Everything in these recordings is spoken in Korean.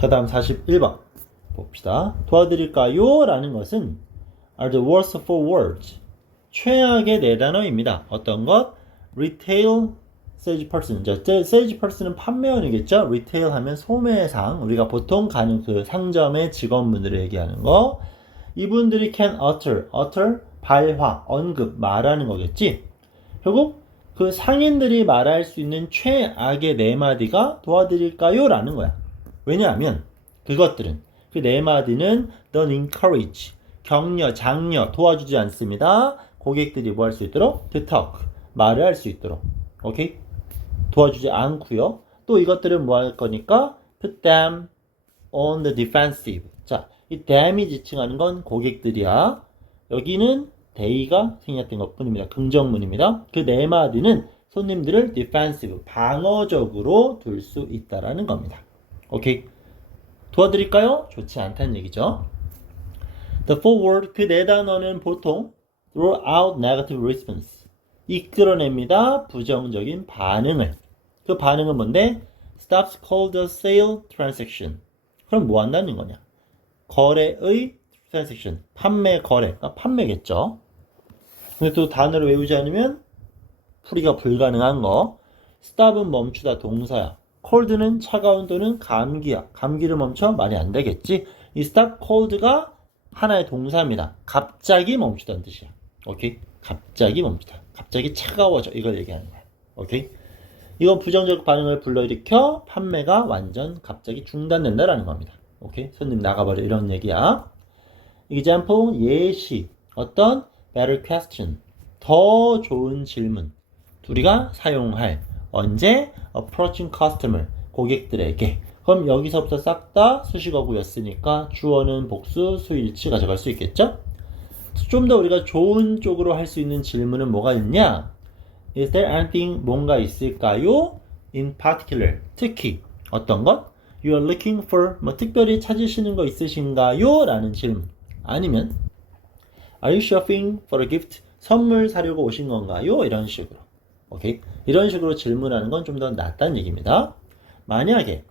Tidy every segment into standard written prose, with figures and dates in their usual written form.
자, 다음 41번 봅시다. 도와드릴까요? 라는 것은 are the worst for words. 최악의 네 단어입니다. 어떤 것? retail salesperson. salesperson은 판매원이겠죠? retail 하면 소매상. 우리가 보통 가는 그 상점의 직원분들을 얘기하는 거. 이분들이 can utter, 발화, 언급, 말하는 거겠지? 결국 그 상인들이 말할 수 있는 최악의 네 마디가 도와드릴까요? 라는 거야. 왜냐하면 그것들은 그 네 마디는 don't encourage, 격려, 장려, 도와주지 않습니다. 고객들이 뭐 할 수 있도록? to talk, 말을 할 수 있도록. 오케이? 도와주지 않고요. 또 이것들은 뭐 할 거니까 put them on the defensive. 자, 이 dam이 지칭하는 건 고객들이야. 여기는 they가 생략된 것 뿐입니다. 긍정문입니다. 그 네 마디는 손님들을 defensive, 방어적으로 둘 수 있다라는 겁니다. 오케이? 도와드릴까요? 좋지 않다는 얘기죠. The forward, 그 네 단어는 보통 throw out negative response, 이끌어냅니다. 부정적인 반응을. 그 반응은 뭔데? stops cold sale transaction. 그럼 뭐 한다는 거냐? 거래의 transaction, 판매, 거래. 판매겠죠. 근데 또 단어를 외우지 않으면 풀이가 불가능한 거. stop은 멈추다 동사야. cold는 차가운 또는 감기야. 감기를 멈춰? 말이 안 되겠지. 이 stop cold가 하나의 동사입니다. 갑자기 멈추다는 뜻이야. 오케이? 갑자기 멈추다. 갑자기 차가워져. 이걸 얘기하는 거야. 오케이? 이건 부정적 반응을 불러일으켜 판매가 완전 갑자기 중단된다라는 겁니다. 오케이? 손님 나가버려. 이런 얘기야. example, 예시. 어떤? better question. 더 좋은 질문. 우리가 사용할. 언제? approaching customer. 고객들에게. 그럼 여기서부터 싹 다 수식어구였으니까 주어는 복수, 수일치 가져갈 수 있겠죠? 좀 더 우리가 좋은 쪽으로 할 수 있는 질문은 뭐가 있냐? Is there anything 뭔가 있을까요? In particular. 특히 어떤 것? You are looking for 뭐 특별히 찾으시는 거 있으신가요? 라는 질문. 아니면 Are you shopping for a gift? 선물 사려고 오신 건가요? 이런 식으로. 오케이? 이런 식으로 질문하는 건 좀 더 낫다는 얘기입니다. 만약에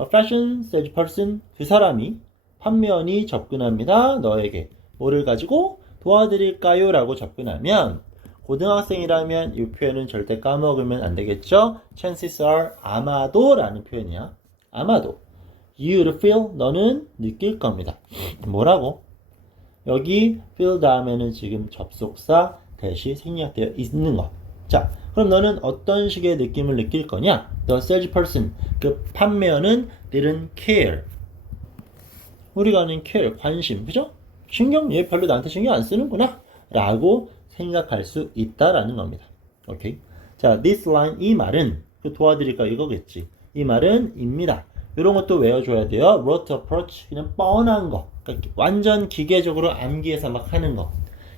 a fashion salesperson, 그 사람이 판매원이 접근합니다. 너에게 뭐를 가지고 도와드릴까요? 라고 접근하면 고등학생이라면 이 표현은 절대 까먹으면 안 되겠죠? chances are, 아마도 라는 표현이야. 아마도. you'll feel, 너는 느낄 겁니다. 뭐라고? 여기 feel 다음에는 지금 접속사 대시 생략되어 있는 거. 자, 그럼 너는 어떤 식의 느낌을 느낄 거냐? The salesperson, 그 판매원은 didn't care. 우리가 아는 care, 관심, 그죠? 신경, 얘 별로 나한테 신경 안 쓰는구나 라고 생각할 수 있다라는 겁니다. 오케이? 자, this line, 이 말은 그 도와드릴까 이거겠지. 이 말은 입니다. 이런 것도 외워줘야 돼요. rote approach, 그냥 뻔한 거. 그러니까 완전 기계적으로 암기해서 막 하는 거.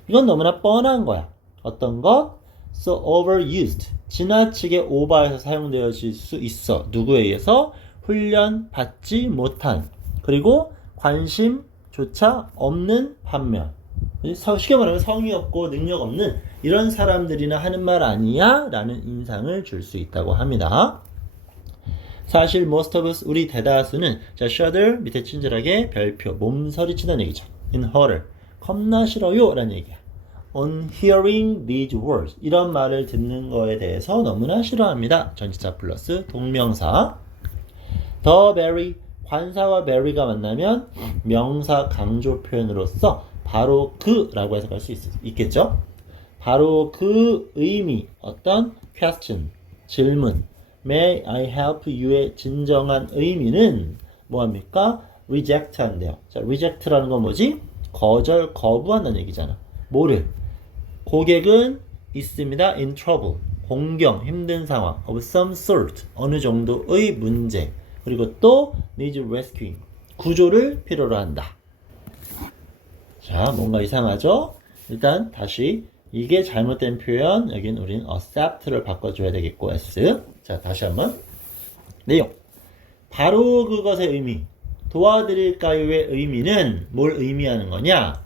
이건 너무나 뻔한 거야. 어떤 거? So overused, 지나치게 오버해서 사용되어질 수 있어. 누구에 의해서? 훈련 받지 못한, 그리고 관심조차 없는 판매원. 쉽게 말하면 성의 없고 능력 없는 이런 사람들이나 하는 말 아니야? 라는 인상을 줄 수 있다고 합니다. 사실 most of us, 우리 대다수는 자, shudder 밑에 친절하게 별표 몸서리치다는 얘기죠. in horror, 겁나 싫어요 라는 얘기야. on hearing these words, 이런 말을 듣는 거에 대해서 너무나 싫어합니다. 전치사 플러스 동명사. the very, 관사와 very가 만나면 명사 강조 표현으로서 바로 그라고 해석할 수 있겠죠? 바로 그 의미, 어떤 question, 질문, may I help you의 진정한 의미는 뭐합니까? reject 한대요. 자, reject라는 건 뭐지? 거절, 거부한다는 얘기잖아. 뭐를? 고객은 있습니다. in trouble, 공경, 힘든 상황, of some sort, 어느 정도의 문제. 그리고 또 needs rescuing, 구조를 필요로 한다. 자, 뭔가 이상하죠? 일단 다시 이게 잘못된 표현, 여긴 우린 accept를 바꿔줘야 되겠고 s. 자, 다시 한번 내용. 바로 그것의 의미, 도와드릴까요의 의미는 뭘 의미하는 거냐?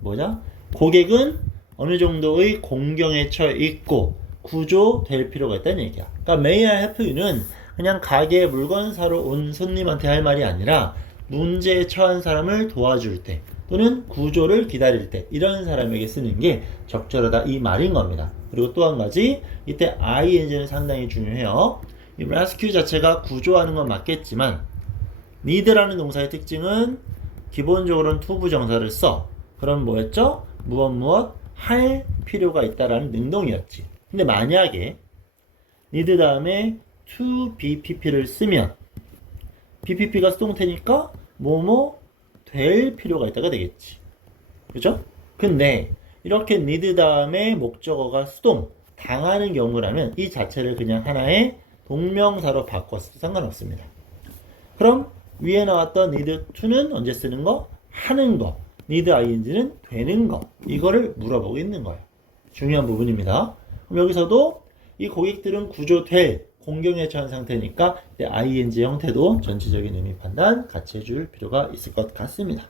뭐냐? 고객은 어느 정도의 공경에 처해 있고 구조될 필요가 있다는 얘기야. 그러니까 may I help you는 그냥 가게에 물건 사러 온 손님한테 할 말이 아니라 문제에 처한 사람을 도와줄 때 또는 구조를 기다릴 때 이런 사람에게 쓰는 게 적절하다 이 말인 겁니다. 그리고 또 한 가지 이때 ing는 상당히 중요해요. 이 rescue 자체가 구조하는 건 맞겠지만 need라는 동사의 특징은 기본적으로는 투부정사를 써. 그럼 뭐였죠? 무엇 할 필요가 있다라는 능동이었지. 근데 만약에 need 다음에 to BPP를 쓰면 BPP가 수동태니까 뭐뭐 될 필요가 있다가 되겠지. 그죠? 근데 이렇게 need 다음에 목적어가 수동, 당하는 경우라면 이 자체를 그냥 하나의 동명사로 바꿨어도 상관없습니다. 그럼 위에 나왔던 need to는 언제 쓰는 거? 하는 거. need ing는 되는 거. 이거를 물어보고 있는 거예요. 중요한 부분입니다. 그럼 여기서도 이 고객들은 구조될 공경에 처한 상태니까 ing 형태도 전체적인 의미 판단 같이 해줄 필요가 있을 것 같습니다.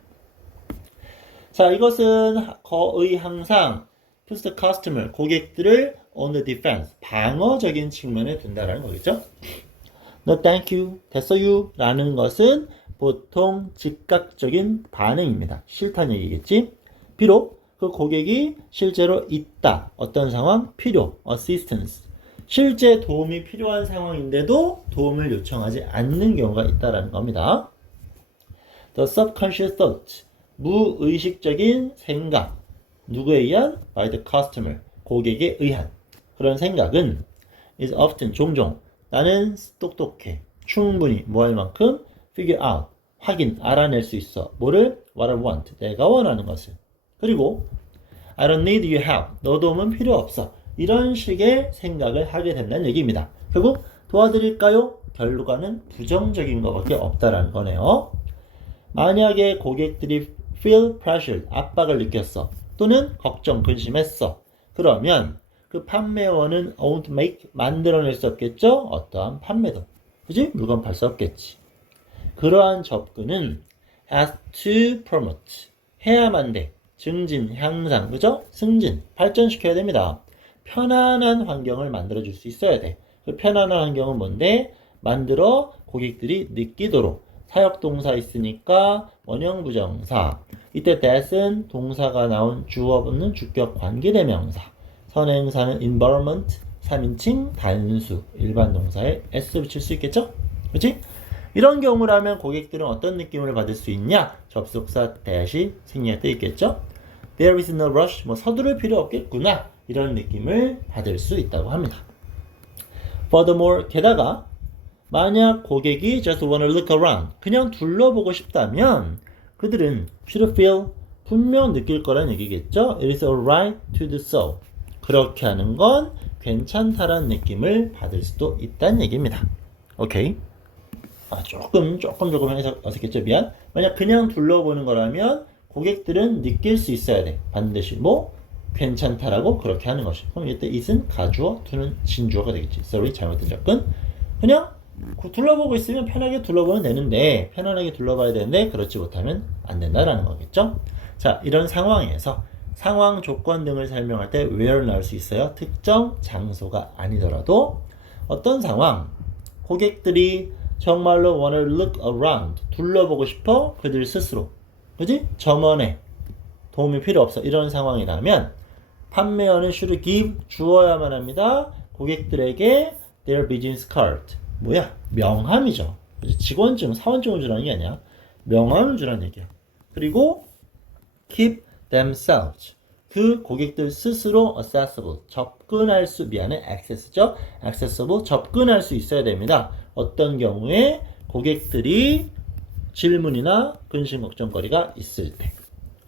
자, 이것은 거의 항상 puts the customer, 고객들을 on the defense, 방어적인 측면에 둔다라는 거겠죠. No thank you, 됐어요 라는 것은 보통 즉각적인 반응입니다. 싫다는 얘기겠지. 비록 그 고객이 실제로 있다. 어떤 상황? 필요, assistance. 실제 도움이 필요한 상황인데도 도움을 요청하지 않는 경우가 있다는 겁니다. The subconscious thought, 무의식적인 생각. 누구에 의한? By the customer, 고객에 의한. 그런 생각은 is often, 종종 나는 똑똑해, 충분히 뭐 할 만큼 figure out, 확인, 알아낼 수 있어. 뭐를? What I want, 내가 원하는 것을. 그리고 I don't need your help, 너 도움은 필요 없어. 이런 식의 생각을 하게 된다는 얘기입니다. 결국 도와드릴까요? 결과는 부정적인 것밖에 없다라는 거네요. 만약에 고객들이 feel pressured, 압박을 느꼈어. 또는 걱정, 근심했어. 그러면 그 판매원은 won't make, 만들어낼 수 없겠죠? 어떠한 판매도. 그지? 물건 팔 수 없겠지. 그러한 접근은 has to promote, 해야만 돼. 증진, 향상, 그죠? 승진, 발전시켜야 됩니다. 편안한 환경을 만들어줄 수 있어야 돼. 그 편안한 환경은 뭔데? 만들어 고객들이 느끼도록. 사역동사 있으니까 원형부정사. 이때 that은 동사가 나온 주어 없는 주격 관계대명사. 선행사는 environment, 3인칭 단수. 일반 동사에 s 붙일 수 있겠죠? 그치? 이런 경우라면 고객들은 어떤 느낌을 받을 수 있냐? 접속사 that이 생략돼 있겠죠? There is no rush, 뭐 서두를 필요 없겠구나. 이런 느낌을 받을 수 있다고 합니다. Furthermore, 게다가 만약 고객이 just wanna look around, 그냥 둘러보고 싶다면 그들은 should feel, 분명 느낄 거란 얘기겠죠? It is alright to do so. 그렇게 하는 건 괜찮다라는 느낌을 받을 수도 있다는 얘기입니다. 오케이? 조금 해서 어색했죠? 미안. 만약 그냥 둘러보는 거라면 고객들은 느낄 수 있어야 돼. 반드시 뭐? 괜찮다라고 그렇게 하는 것이. 그럼 이때 it은 가주어, to는 진주어가 되겠지. sorry, 잘못된 접근. 그냥 둘러보고 있으면 편하게 둘러보면 되는데, 편안하게 둘러봐야 되는데 그렇지 못하면 안 된다라는 거겠죠. 자, 이런 상황에서 상황, 조건 등을 설명할 때 where 나올 수 있어요. 특정 장소가 아니더라도 어떤 상황, 고객들이 정말로 wanna look around, 둘러보고 싶어 그들 스스로. 그지? 점원에 도움이 필요 없어. 이런 상황이라면 판매원은 should give, 주어야만 합니다. 고객들에게 their business card. 뭐야? 명함이죠. 직원증, 사원증을 주라는 게 아니야. 명함을 주라는 얘기야. 그리고 keep themselves. 그 고객들 스스로 accessible, 접근할 수, access죠? accessible, 접근할 수 있어야 됩니다. 어떤 경우에 고객들이 질문이나 근심 걱정거리가 있을 때.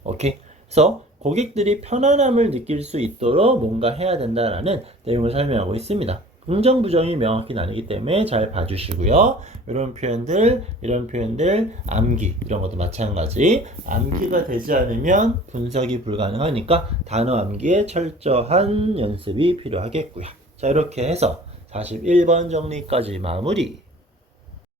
오케이? 그래서 고객들이 편안함을 느낄 수 있도록 뭔가 해야 된다라는 내용을 설명하고 있습니다. 긍정, 부정이 명확히 나뉘기 때문에 잘 봐주시고요. 이런 표현들, 암기, 이런 것도 마찬가지. 암기가 되지 않으면 분석이 불가능하니까 단어 암기에 철저한 연습이 필요하겠고요. 자, 이렇게 해서 41번 정리까지 마무리.